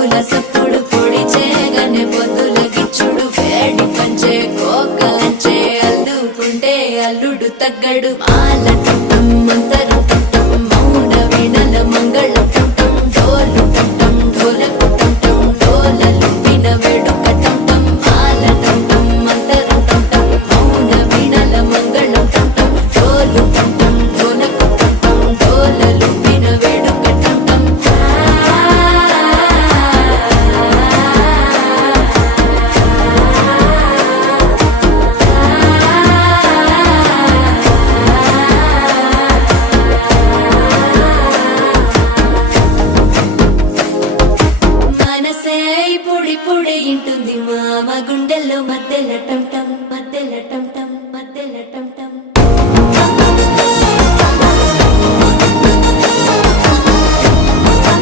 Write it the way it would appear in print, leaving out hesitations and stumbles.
పొద్దుల సప్పుడు పొడి చేయగానే పొద్దుల గిచ్చుడు వేడి పంచే కోకలంచే అల్లుకుంటే అల్లుడు తగ్గడు మాలతో